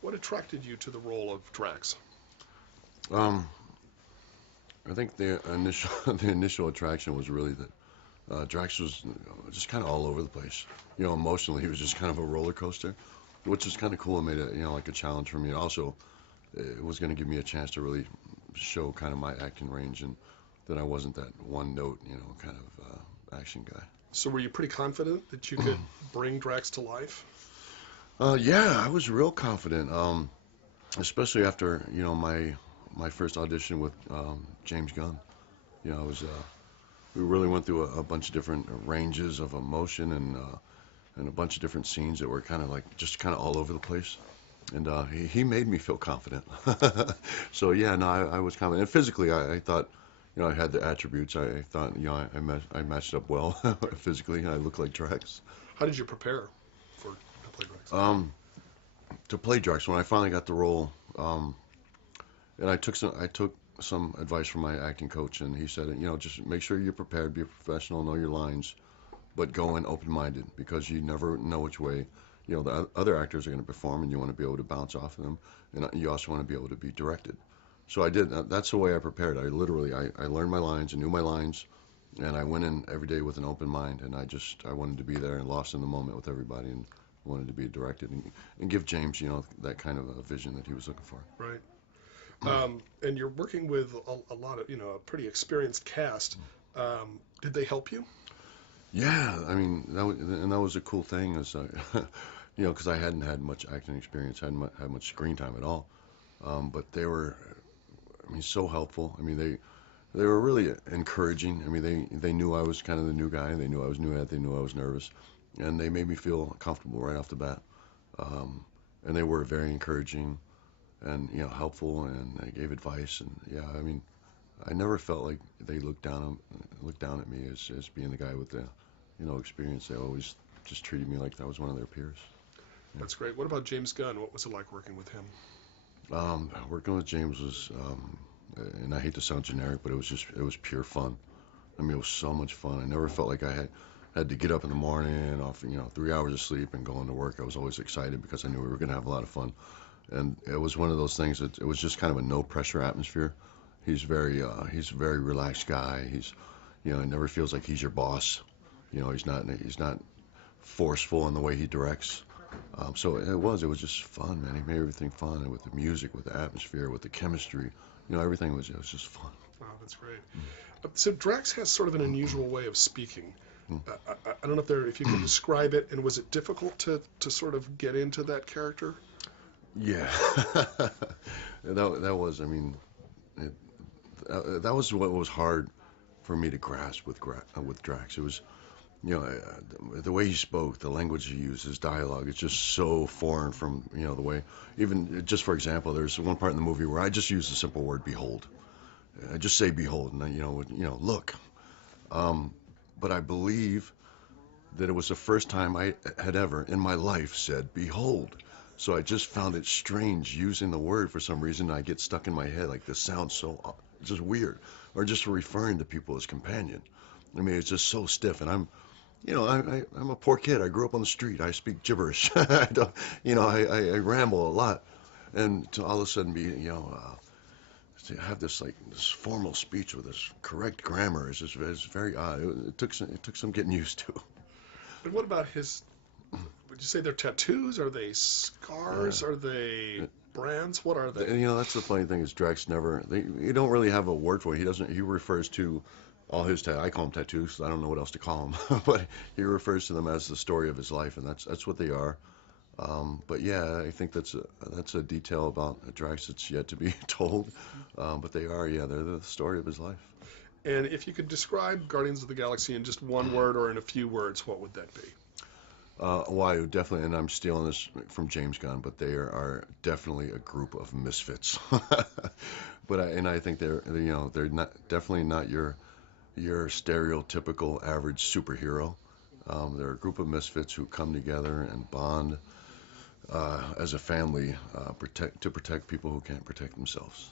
What attracted you to the role of Drax? Um, I think the initial the initial attraction was really that Drax was just kind of all over the place. Emotionally, he was just kind of a roller coaster, which is kind of cool and made it, like a challenge for me. And also, it was going to give me a chance to really show kind of my acting range and that I wasn't that one note, kind of action guy. So were you pretty confident that you could bring Drax to life? Yeah, I was real confident, especially after my first audition with James Gunn. I was we really went through a bunch of different ranges of emotion and a bunch of different scenes that were kind of like just kind of all over the place. And he made me feel confident. So yeah, no, I was confident. And physically, I thought, I had the attributes. I thought, I matched up well physically. I looked like Drax. How did you prepare to play Drax? To play Drax, when I finally got the role, and I took some advice from my acting coach, and he said, just make sure you're prepared, be a professional, know your lines, but go in open-minded because you never know which way the other actors are going to perform, and you want to be able to bounce off of them, and you also want to be able to be directed. So I did. That's the way I prepared. I learned my lines and knew my lines, and I went in every day with an open mind, and I wanted to be there and lost in the moment with everybody, and wanted to be directed and give James that kind of a vision that he was looking for. Right. And you're working with a lot of, a pretty experienced cast. Did they help you? Yeah, I mean, and that was a cool thing is, because I hadn't had much acting experience, hadn't had much screen time at all. But they were, I mean, so helpful. I mean, they were really encouraging. I mean, they knew I was kind of the new guy. They knew I was new at. They knew I was nervous, and they made me feel comfortable right off the bat. And they were very encouraging and helpful, and they gave advice. And yeah, I mean, I never felt like they looked down at me as being the guy with the experience. They always just treated me like I was one of their peers. Yeah. That's great. What about James Gunn? What was it like working with him? Working with James was, and I hate to sound generic, but it was pure fun. I mean, it was so much fun. I never felt like I had to get up in the morning off 3 hours of sleep and go into work. I was always excited because I knew we were going to have a lot of fun. And it was one of those things that it was just kind of a no pressure atmosphere. He's a very relaxed guy. He never feels like he's your boss. He's not forceful in the way he directs. So it was just fun, man. He made everything fun, and with the music, with the atmosphere, with the chemistry, everything it was just fun. Wow, that's great. So Drax has sort of an unusual way of speaking. I don't know if you could describe it, and was it difficult to sort of get into that character? Yeah, that was. I mean, that was what was hard for me to grasp with Drax. It was, the way he spoke, the language he used, his dialogue. It's just so foreign from the way. Even just for example, there's one part in the movie where I just use the simple word "behold." I just say "behold," and then, look. But I believe that it was the first time I had ever in my life said "behold." So I just found it strange using the word for some reason. I get stuck in my head like this sounds so just weird, or just referring to people as companion. I mean, it's just so stiff, and I'm a poor kid. I grew up on the street. I speak gibberish. I don't, I ramble a lot, and to all of a sudden be to have this formal speech with this correct grammar is very odd. It took some getting used to. And what about his? Would you say they're tattoos? Are they scars? Yeah. Are they brands? What are they? That's the funny thing is Drax never. You don't really have a word for it. He doesn't. He refers to all his I call them tattoos. I don't know what else to call them, but he refers to them as the story of his life, and that's what they are. But yeah, I think that's a detail about Drax that's yet to be told. But they are, yeah, they're the story of his life. And if you could describe Guardians of the Galaxy in just one word or in a few words, what would that be? Why definitely, and I'm stealing this from James Gunn, but they are definitely a group of misfits. I think they're not definitely not your stereotypical average superhero. They're a group of misfits who come together and bond as a family, to protect people who can't protect themselves.